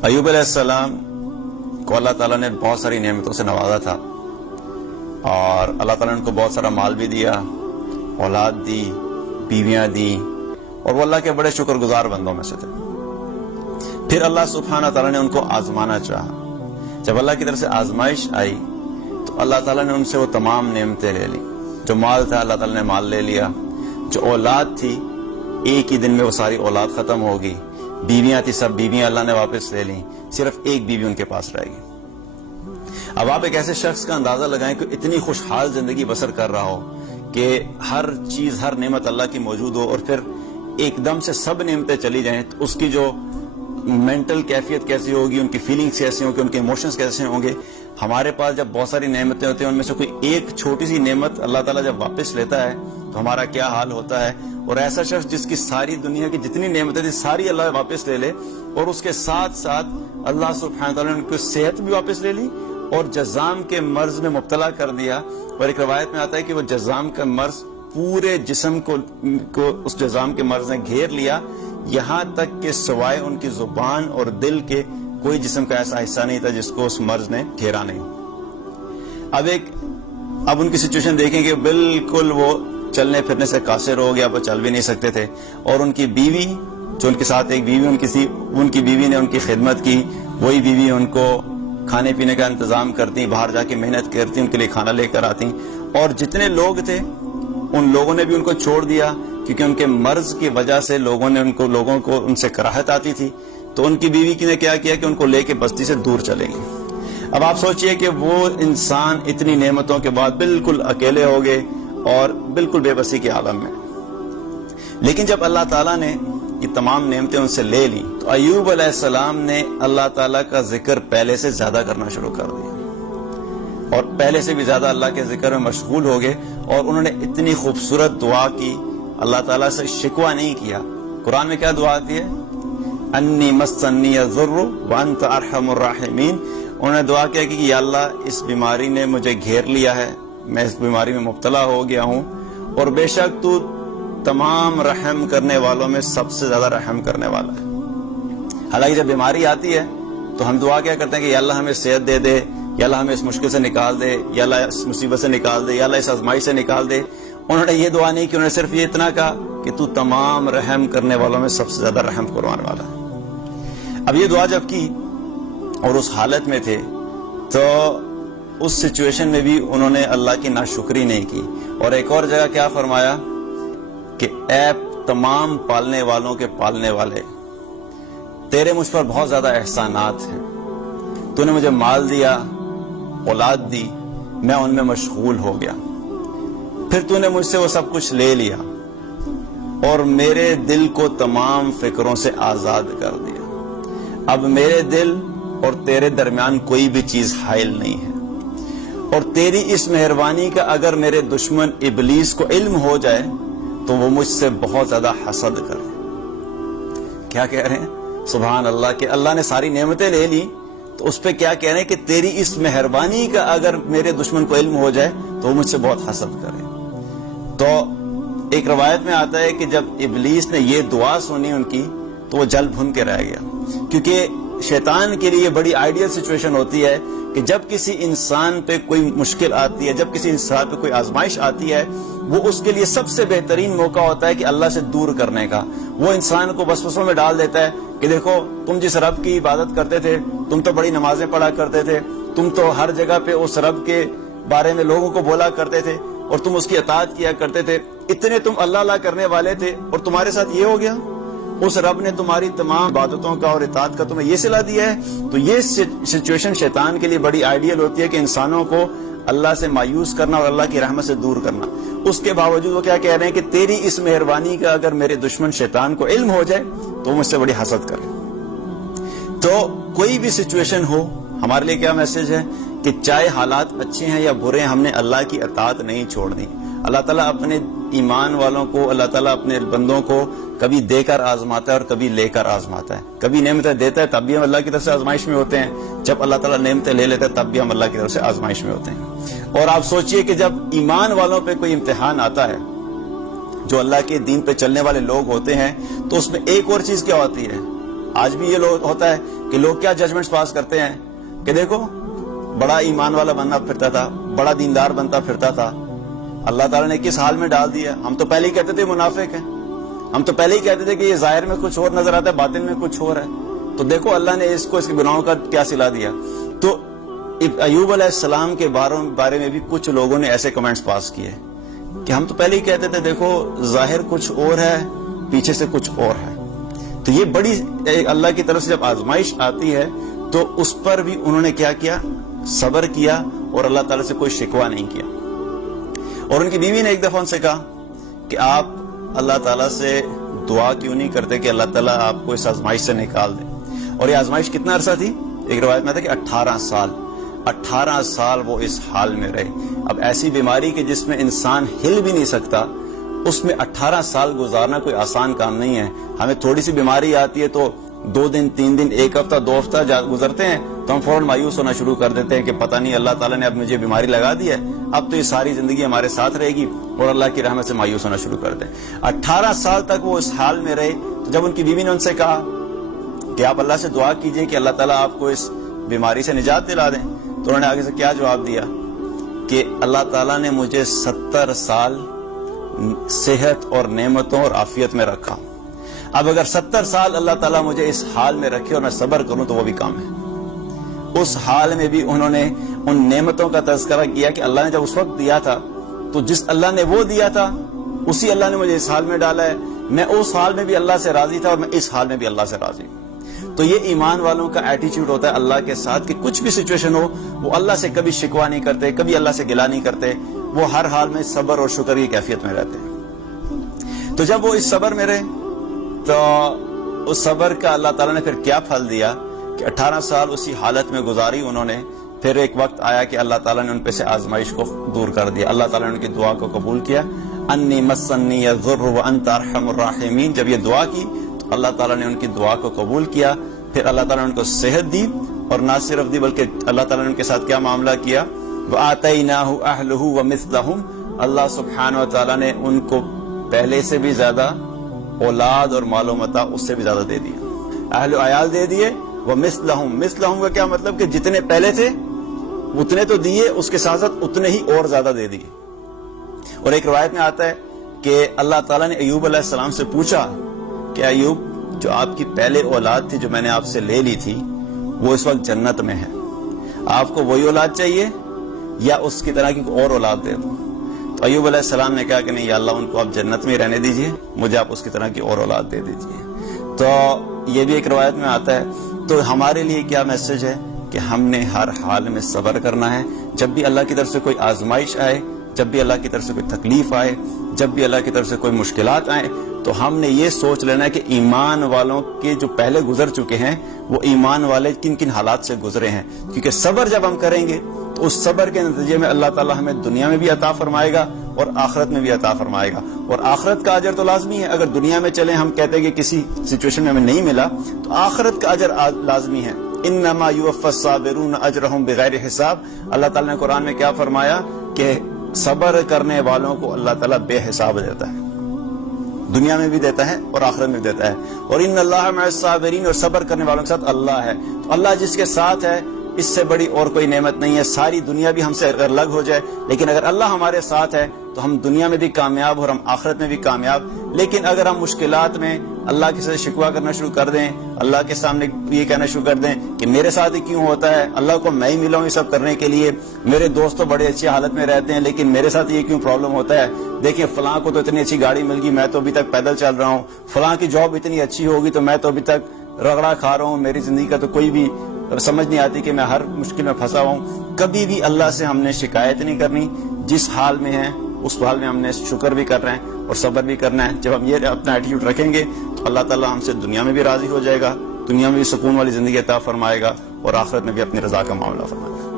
अय्यूब अलैहिस्सलाम को अल्लाह ताला ने बहुत सारी नेमतों से नवाजा था और अल्लाह ताला ने उनको बहुत सारा माल भी दिया, औलाद दी, बीवियां दी, और वो अल्लाह के बड़े शुक्रगुजार बंदों में से थे। फिर अल्लाह सुब्हानहू ताला ने उनको आजमाना चाहा। जब अल्लाह की तरफ से आजमाइश आई तो अल्लाह ताला ने उनसे वो तमाम नेमतें ले ली। जो माल था अल्लाह ताला ने माल ले लिया, जो औलाद थी एक ही दिन में वो सारी औलाद खत्म होगी, बीवियां थी सब बीवियां अल्लाह ने वापस ले ली, सिर्फ एक बीवी उनके पास रहेगी। अब आप एक ऐसे शख्स का अंदाजा लगाएं कि इतनी खुशहाल जिंदगी बसर कर रहा हो कि हर चीज हर नेमत अल्लाह की मौजूद हो और फिर एकदम से सब नेमतें चली जाएं, तो उसकी जो मेंटल कैफियत कैसी होगी, उनकी फीलिंग्स कैसी होंगी, उनके इमोशंस कैसे होंगे। हमारे पास जब बहुत सारी नेमतें होती हैं, उनमें से कोई एक छोटी सी नेमत अल्लाह ताला जब वापस लेता है तो हमारा क्या हाल होता है। और ऐसा शख्स जिसकी सारी दुनिया की जितनी नेमतें थी सारी अल्लाह वापस ले ले, और उसके साथ साथ अल्लाह सुब्हानहू तआला ने उनकी सेहत भी वापस ले ली और जज़ाम के मर्ज में मुब्तला कर दिया। और एक रवायत में आता है कि वो जज़ाम का मर्ज पूरे जिस्म को उस जज़ाम के मर्ज ने घेर लिया, यहाँ तक कि सिवाय उनकी जुबान और दिल के कोई जिस्म का ऐसा हिस्सा नहीं था जिसको उस मर्ज ने घेरा नहीं। अब उनकी सिचुएशन देखेंगे, बिल्कुल वो चलने फिरने से कासिर हो गया, वो चल भी नहीं सकते थे। और उनकी बीवी, जो उनके साथ एक बीवी उनकी थी, उनकी बीवी ने उनकी खिदमत की, वही बीवी उनको खाने पीने का इंतजाम करती, बाहर जाके मेहनत करती, उनके लिए खाना लेकर आती। और जितने लोग थे उन लोगों ने भी उनको छोड़ दिया, क्योंकि उनके मर्ज की वजह से लोगों को उनसे कराहत आती थी। तो उनकी बीवी ने क्या किया कि उनको लेके बस्ती से दूर चले गए। अब आप सोचिए कि वो इंसान इतनी नेमतों के बाद बिल्कुल अकेले हो गए और बिल्कुल बेबसी के आलम में। लेकिन जब अल्लाह ताला ने ये तमाम नेमतें उनसे ले ली तो अय्यूब अलैहिस्सलाम ने अल्लाह ताला का जिक्र पहले से ज्यादा करना शुरू कर दिया और पहले से भी ज्यादा अल्लाह के जिक्र में मशगूल हो गए। और उन्होंने इतनी खूबसूरत दुआ की, अल्लाह ताला से शिकवा नहीं किया। कुरान में क्या दुआ आती है? अन्नी मस्सन्नी यज़ुर्रु व अंत अरहमुर राहिमीन। उन्होंने दुआ किया कि या अल्लाह, इस बीमारी ने मुझे घेर लिया है, मैं इस बीमारी में मुब्तला हो गया हूँ, और बेशक तू तमाम रहम करने वालों में सबसे ज्यादा रहम करने वाला है। हालांकि जब बीमारी आती है तो हम दुआ क्या करते हैं कि या अल्लाह हमें सेहत दे दे, या अल्लाह हमें इस मुश्किल से निकाल दे, या अल्लाह इस मुसीबत से निकाल दे, या अल्लाह इस आजमाइश से निकाल दे। उन्होंने ये दुआ नहीं की, उन्होंने सिर्फ ये इतना कहा कि तू तमाम रहम करने वालों में सबसे ज्यादा रहम करवाने वाला है। अब ये दुआ जब की और उस हालत में थे तो उस सिचुएशन में भी उन्होंने अल्लाह की नाशुक्री नहीं की। और एक और जगह क्या फरमाया कि ऐ तमाम पालने वालों के पालने वाले, तेरे मुझ पर बहुत ज्यादा एहसानात हैं। तूने मुझे माल दिया, औलाद दी, मैं उनमें मशगूल हो गया, फिर तूने मुझसे वो सब कुछ ले लिया और मेरे दिल को तमाम फिक्रों से आजाद कर दिया। अब मेरे दिल और तेरे दरमियान कोई भी चीज हाइल नहीं है। और तेरी इस मेहरबानी का अगर मेरे दुश्मन इबलीस को इल्म हो जाए तो वो मुझसे बहुत ज्यादा हसद करे। क्या कह रहे हैं? सुभान अल्लाह के अल्लाह ने सारी नेमतें ले ली तो उस पे क्या कह रहे हैं कि तेरी इस मेहरबानी का अगर मेरे दुश्मन को इल्म हो जाए तो वो मुझसे बहुत हसद करे। तो एक रवायत में आता है कि जब इबलीस ने ये दुआ सुनी उनकी तो वो जल भुन के रह गया, क्योंकि शैतान के लिए बड़ी आइडियल सिचुएशन होती है कि जब किसी इंसान पे कोई मुश्किल आती है, जब किसी इंसान पे कोई आजमाइश आती है, वो उसके लिए सबसे बेहतरीन मौका होता है कि अल्लाह से दूर करने का। वो इंसान को वसवसों में डाल देता है कि देखो, तुम जिस रब की इबादत करते थे, तुम तो बड़ी नमाजें पढ़ा करते थे, तुम तो हर जगह पे उस रब के बारे में लोगों को बोला करते थे और तुम उसकी अताअत किया करते थे, इतने तुम अल्लाह अल्लाह करने वाले थे, और तुम्हारे साथ ये हो गया। उस रब ने तुम्हारी तमाम इबादतों का और इताअत का तुम्हें ये सिला दिया है। तो ये सिचुएशन शैतान के लिए बड़ी आइडियल होती है कि इंसानों को अल्लाह से मायूस करना और अल्लाह की रहमत से दूर करना। उसके बावजूद वो क्या कह रहे हैं कि तेरी इस मेहरबानी का अगर मेरे दुश्मन शैतान को इल्म हो जाए तो मुझसे बड़ी हसद करे। तो कोई भी सिचुएशन हो, हमारे लिए क्या मैसेज है कि चाहे हालात अच्छे हैं या बुरे हैं, हमने अल्लाह की अताअत नहीं छोड़नी। अल्लाह ताला अपने ईमान वालों को, अल्लाह ताला अपने बंदों को कभी देकर आजमाता है और कभी लेकर आजमाता है। कभी नेमतें देता है तब भी हम अल्लाह की तरफ से आजमाइश में होते हैं, जब अल्लाह ताला नेमतें ले लेता है तब भी हम अल्लाह की तरफ से आजमाइश में होते हैं। और आप सोचिए कि जब ईमान वालों पे कोई इम्तिहान आता है, जो अल्लाह के दीन पे चलने वाले लोग होते हैं, तो उसमें एक और चीज क्या होती है آج بھی یہ ہوتا ہے کہ لوگ کیا ججمنٹس پاس کرتے ہیں کہ دیکھو بڑا ایمان والا بننا پھرتا تھا, بڑا دیندار بنتا پھرتا تھا, اللہ تعالیٰ نے کس حال میں ڈال دیا. ہم تو پہلے ہی کہتے تھے منافق ہیں, ہم تو پہلے ہی کہتے تھے کہ یہ ظاہر میں کچھ اور نظر آتا ہے, باطن میں کچھ اور ہے. تو دیکھو اللہ نے اس کو اس کے گناہوں کا کیا صلہ دیا. تو ایوب علیہ السلام کے بارے میں بھی کچھ لوگوں نے ایسے کمنٹس پاس کیے کہ ہم تو پہلے ہی کہتے تھے دیکھو ظاہر کچھ اور ہے, پیچھے سے کچھ اور ہے. تو یہ بڑی اللہ کی طرف سے جب آزمائش آتی ہے تو اس پر بھی انہوں نے کیا کیا, صبر کیا اور اللہ تعالیٰ سے کوئی شکوہ نہیں کیا. اور ان کی بیوی نے ایک دفعہ ان سے کہا کہ آپ اللہ تعالیٰ سے دعا کیوں نہیں کرتے کہ اللہ تعالیٰ آپ کو اس آزمائش سے نکال دے. اور یہ آزمائش کتنا عرصہ تھی؟ ایک روایت میں تھا کہ 18 سال وہ اس حال میں رہے. اب ایسی بیماری کہ جس میں انسان ہل بھی نہیں سکتا, اس میں 18 سال گزارنا کوئی آسان کام نہیں ہے. ہمیں تھوڑی سی بیماری آتی ہے تو 2 دن 3 دن 1 ہفتہ 2 ہفتہ گزرتے ہیں تو ہم فوراً مایوس ہونا شروع کر دیتے ہیں کہ پتہ نہیں اللہ تعالیٰ نے اب مجھے بیماری لگا دی ہے, اب تو یہ ساری زندگی ہمارے ساتھ رہے گی, اور اللہ کی رحمت سے مایوس ہونا شروع کر دیں. 18 سال تک وہ اس حال میں رہے. تو جب ان کی بیوی نے ان سے کہا کہ آپ اللہ سے دعا کیجئے کہ اللہ تعالیٰ آپ کو اس بیماری سے نجات دلا دیں, تو انہوں نے آگے سے کیا جواب دیا کہ اللہ تعالیٰ نے مجھے 70 سال صحت اور نعمتوں اور عافیت میں رکھا. اب اگر 70 سال اللہ تعالیٰ مجھے اس حال میں رکھے اور میں صبر کروں تو وہ بھی کام ہے. اس حال میں بھی انہوں نے ان نعمتوں کا تذکرہ کیا کہ اللہ نے جب اس وقت دیا تھا تو جس اللہ نے وہ دیا تھا اسی اللہ نے مجھے اس حال میں ڈالا ہے. میں اس حال میں بھی اللہ سے راضی تھا اور میں اس حال میں بھی اللہ سے راضی ہوں. تو یہ ایمان والوں کا ایٹیچیوڈ ہوتا ہے اللہ کے ساتھ کہ کچھ بھی سچویشن ہو وہ اللہ سے کبھی شکوہ نہیں کرتے, کبھی اللہ سے گلہ نہیں کرتے, وہ ہر حال میں صبر اور شکر کی کیفیت میں رہتے ہیں. تو جب وہ اس صبر میں رہے تو اس صبر کا اللہ تعالیٰ نے پھر کیا پھل دیا کہ 18 سال اسی حالت میں گزاری انہوں نے. پھر ایک وقت آیا کہ اللہ تعالیٰ نے ان پہ سے آزمائش کو دور کر دیا. اللہ تعالیٰ نے ان کی دعا کو قبول کیا. انی مسنی الضر وانت ارحم الراحمین, جب یہ دعا کی تو اللہ تعالیٰ نے ان کی دعا کو قبول کیا. پھر اللہ تعالیٰ نے ان کو صحت دی, اور نہ صرف دی بلکہ اللہ تعالیٰ نے ان کے ساتھ کیا معاملہ کیا, وآتیناہ اہلہ ومثلہم, اللہ سبحانہ و تعالیٰ نے ان کو پہلے سے بھی زیادہ اولاد اور مال و متاع اس سے بھی زیادہ دے دیا. اہل و عیال دے دیے. ومثلہم, مثلہم کا کیا مطلب کہ جتنے پہلے تھے اتنے تو دیے, اس کے ساتھ ساتھ اتنے ہی اور زیادہ دے دیے. اور ایک روایت میں آتا ہے کہ اللہ تعالیٰ نے ایوب علیہ السلام سے پوچھا کہ ایوب, جو آپ کی پہلے اولاد تھی جو میں نے آپ سے لے لی تھی وہ اس وقت جنت میں ہے, آپ کو وہی اولاد چاہیے یا اس کی طرح کی اور اولاد دے دوں؟ تو ایوب علیہ السلام نے کہا کہ نہیں یا اللہ, ان کو آپ جنت میں رہنے دیجئے, مجھے آپ اس کی طرح کی اور اولاد دے دیجئے. تو یہ بھی ایک روایت میں آتا ہے. تو ہمارے لیے کیا میسج ہے کہ ہم نے ہر حال میں صبر کرنا ہے. جب بھی اللہ کی طرف سے کوئی آزمائش آئے, جب بھی اللہ کی طرف سے کوئی تکلیف آئے, جب بھی اللہ کی طرف سے کوئی مشکلات آئیں, تو ہم نے یہ سوچ لینا ہے کہ ایمان والوں کے جو پہلے گزر چکے ہیں وہ ایمان والے کن کن حالات سے گزرے ہیں. کیونکہ صبر جب ہم کریں گے تو اس صبر کے نتیجے میں اللہ تعالیٰ ہمیں دنیا میں بھی عطا فرمائے گا اور آخرت میں بھی عطا فرمائے گا. اور آخرت کا اجر تو لازمی ہے. اگر دنیا میں چلیں ہم کہتے ہیں کہ کسی سچویشن میں ہمیں نہیں ملا, تو آخرت کا اجر لازمی ہے. انما یوفی الصابرون اجرہم بغیر حساب. اللہ تعالیٰ نے قرآن میں کیا فرمایا کہ صبر کرنے والوں کو اللہ تعالیٰ بے حساب دیتا ہے, دنیا میں بھی دیتا ہے اور آخرت میں بھی دیتا ہے. اور ان اللہ مع الصابرین, اور صبر کرنے والوں کے ساتھ اللہ ہے. تو اللہ جس کے ساتھ ہے اس سے بڑی اور کوئی نعمت نہیں ہے. ساری دنیا بھی ہم سے اگر الگ ہو جائے, لیکن اگر اللہ ہمارے ساتھ ہے تو ہم دنیا میں بھی کامیاب اور ہم آخرت میں بھی کامیاب. لیکن اگر ہم مشکلات میں اللہ کے ساتھ شکوہ کرنا شروع کر دیں, اللہ کے سامنے یہ کہنا شروع کر دیں کہ میرے ساتھ ہی کیوں ہوتا ہے, اللہ کو میں ہی ملا ہوں یہ سب کرنے کے لیے, میرے دوست تو بڑے اچھی حالت میں رہتے ہیں لیکن میرے ساتھ یہ کیوں پرابلم ہوتا ہے, دیکھیں فلاں کو تو اتنی اچھی گاڑی مل گئی, میں تو ابھی تک پیدل چل رہا ہوں, فلاں کی جاب اتنی اچھی ہوگی تو میں تو ابھی تک رگڑا کھا رہا ہوں, میری زندگی کا تو کوئی بھی سمجھ نہیں آتی کہ میں ہر مشکل میں پھنسا ہوں. کبھی بھی اللہ سے ہم نے شکایت نہیں کرنی. جس حال میں ہے اس حال میں ہم نے شکر بھی کر رہے ہیں اور صبر بھی کرنا ہے. جب ہم یہ اپنا ایٹیٹیوڈ رکھیں گے تو اللہ تعالیٰ ہم سے دنیا میں بھی راضی ہو جائے گا, دنیا میں بھی سکون والی زندگی عطا فرمائے گا, اور آخرت میں بھی اپنی رضا کا معاملہ فرمائے گا.